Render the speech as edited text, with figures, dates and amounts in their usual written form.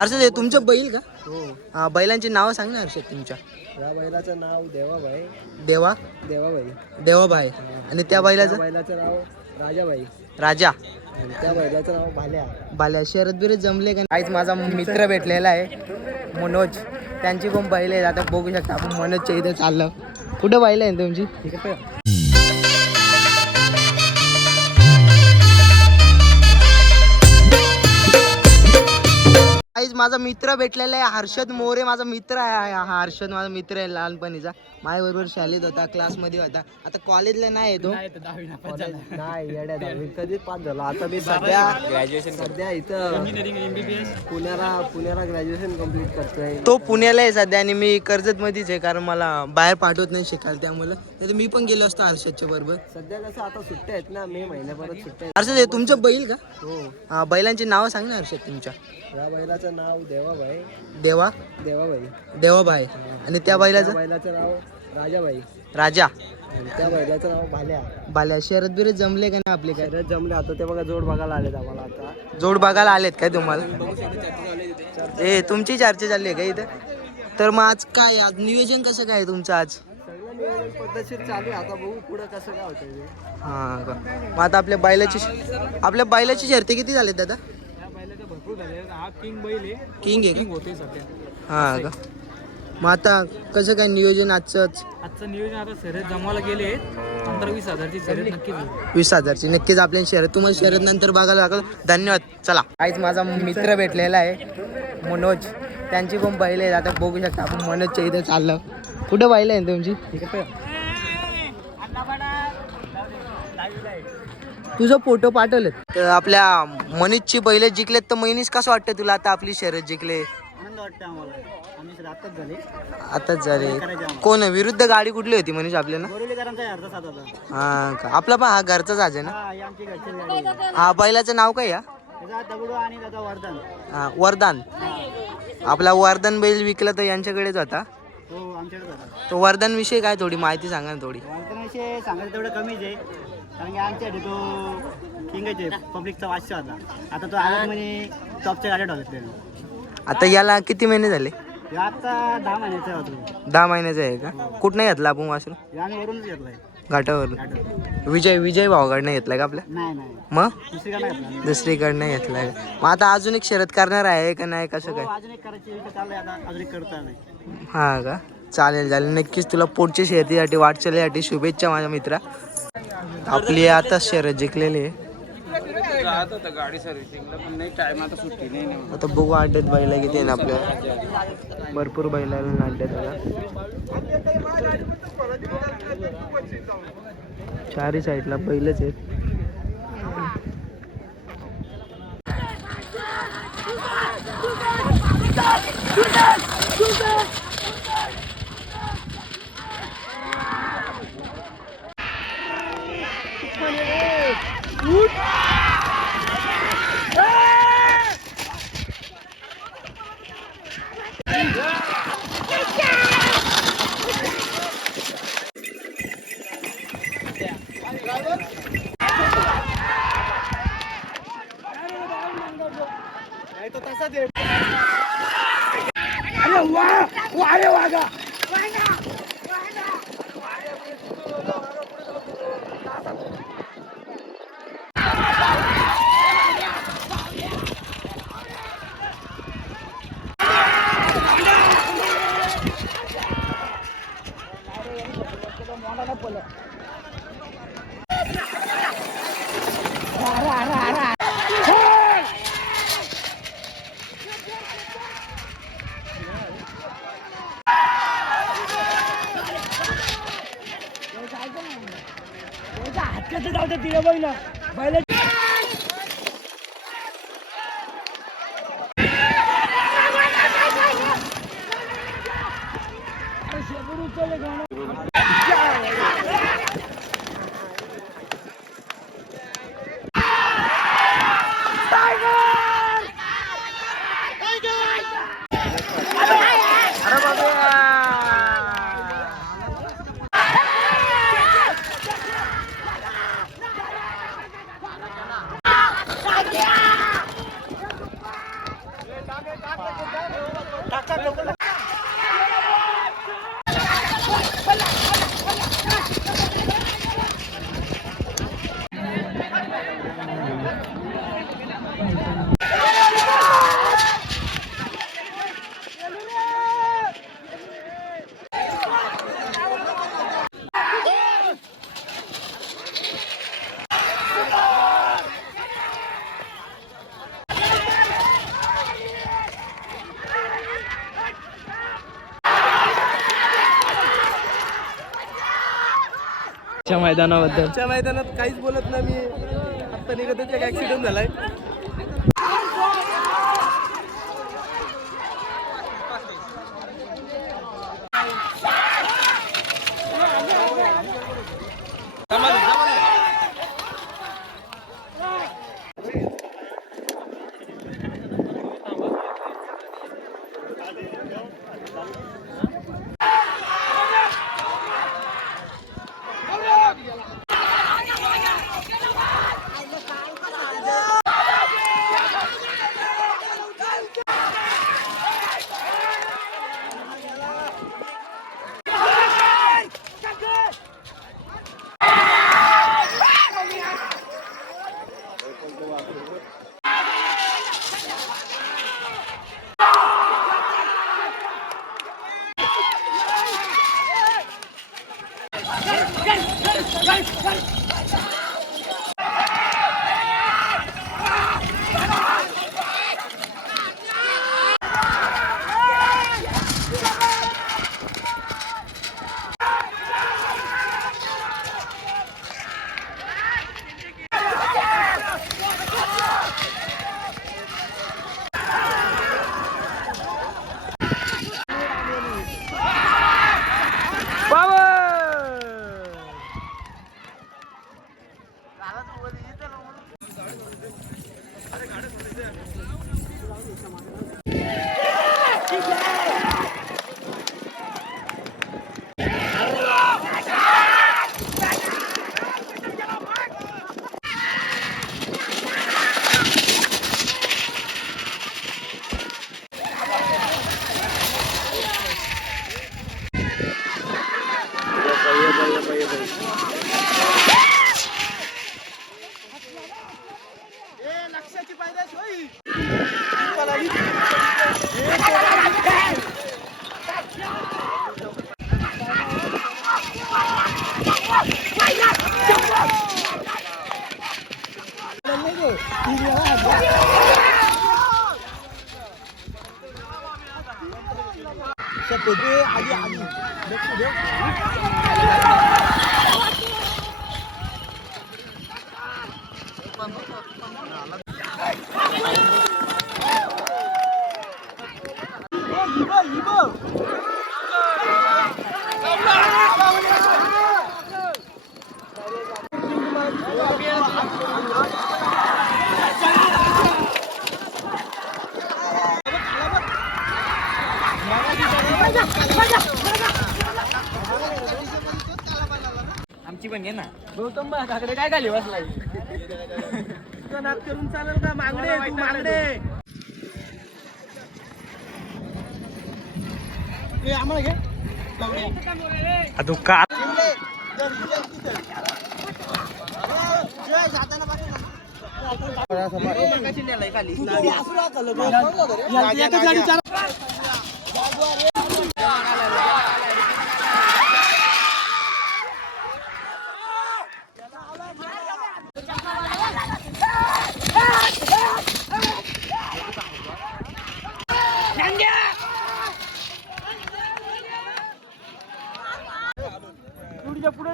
हर्षद हे तुमचं बैल का? हो. हा, बैलांची नावं सांग ना हर्षद तुमच्या. या बैलाचं नाव देवाबाई. देवा देवाबाई. देवाबाई. आणि त्या बैलाचं बैलाचं नाव राजाबाई. राजा. आणि त्या बैलाचं नाव भाल्या. बाल्या. शरद बिरत जमले का? काहीच माझा मित्र भेटलेला आहे मनोज, त्यांची पण बैल आहे. आता बघू शकता आपण मनोजच्या इथे चाललं. कुठं बैल आहे तुमची? काहीच माझा मित्र भेटलेला आहे हर्षद मोरे. माझा मित्र आहे हा हर्षद. माझा मित्र आहे लहानपणीचा. माझ्याबरोबर शाळेत होता, क्लासमध्ये होता. आता कॉलेजला नाही येतो. नाही येड्या दहावी कधीच पास झाला. आता मी सध्या इथं पुण्याला ग्रॅज्युएशन कम्प्लीट करतोय. तो पुण्याला आहे सध्या आणि मी कर्जत मध्येच आहे, कारण मला बाहेर पाठवत नाही शिकायला. त्यामुळे तर मी पण गेलो असतो हर्षदच्या बरोबर. सध्या कसं आता सुट्ट्या आहेत ना, मे महिन्यापर्यंत सुट्ट्या आहेत. हर्षद हे तुमचं बैल का? हो. हा, बैलांची नावं सांग ना हर्षद तुमच्या. या बैलाचं नाव देवाबाई. देवाबाई. देवाबाई. आणि त्या बैलाचं नाव राजाबाई. राजा. आणि त्या बैलाचं नाव भाल्या. बाल्या. शरद बिरत जमले का नाही आपले काय? शरद जमले. आता ते बघा जोड बघायला आलेत आम्हाला. आता जोड बघायला आलेत काय तुम्हाला? ए तुमची चर्चा चालली आहे का इथं? तर मग आज काय, आज नियोजन कसं काय तुमचं आज? सगळं नियोजन पद्धतशीर चालू आहे. आता बघू पुढं कसं काय होतं. हा का? मग आता आपल्या बैलाची शर्ती किती झालेत दादा? भरपूर झाले. हा किंग बैल आहे. किंग आहे किंग होते सध्या. हा का? मग आता कसं काय नियोजन आजचं नियोजन आता शर्यत जमवायला गेले 15-20 हजारची शर्यत नक्कीच होईल. 20,000ची नक्कीच आपल्या शर्यत. तुम्हाला शर्यत नंतर बघायला लागलं. धन्यवाद. चला. काहीच माझा मित्र भेटलेला आहे मनोज, त्यांची पण बैल आहे. आता बघू शकता आपण मनोजच्या इथे चाललं. कुठं बैल आहे तुमची? तुझं फोटो पाठवले तर आपल्या मनीषची बैल जिंकलेत. तर मनीष कसं वाटतं तुला आता आपली शर्यत जिंकले? आनंद वाटतं आम्हाला. आम्ही आताच झाले. आताच झाले. कोण विरुद्ध गाडी कुठली होती मनीष आपल्याला? हा का? आपला पण हा घरचाच आहे ना? हा बैलाचं नाव काय या? हा वरदान. आपला वरदान बैल विकला तर यांच्याकडेच होता. तो वरदान विषयी काय थोडी माहिती सांगा ना थोडी. विषय सांगायचं तेवढं कमीच आहे, कारण की आमच्यासाठी तो किंगाचे पब्लिकचा वाच्य होता. आता तो आला म्हणजे टॉपच्या गाड्या ढोलत. आता याला किती महिने झाले? आता 10 महिन्याचा होतो. 10 महिन्याचा आहे का? कुठं नाही घेतला आपण वासरू? आम्ही वरूनच घेतलाय. घाटावर. विजय भाऊकडनं घेतलाय का आपल्या? नाही. मग दुसरीकडे घेतला. दुसरीकडनं घेतलाय. मग आता अजून एक शर्यत करणार आहे का नाही, कसं काय? अजून एक करायची विचार चालू आहे. आता अजून एक करता नाही. हा का? चालेल. नक्कीच तुला पुढच्या शर्यतीसाठी वाटचालीसाठी शुभेच्छा माझ्या मित्रा. आपली आता शर्यत जिंकलेली आहे. गाडी सर्व्हिसिंगला पण नाही, टाइम आता सुट्टी नाही. आता बघू अड्ड्यात बैला किती आहे ना आपल्या. भरपूर बैलाला अड्ड्यात आला. चारही साईडला बैलच आहेत. आजच्या मैदानाबद्दल? आजच्या मैदानात काहीच बोलत नाही मी. आता निघत एक ऍक्सिडेंट झालाय. आमची पण घे ना. गौतम बा काकडे काय खाली बसलाय? तुझं नाक करून चालेल का? मागडे तू मागडे. आम्हाला घे. का पुढे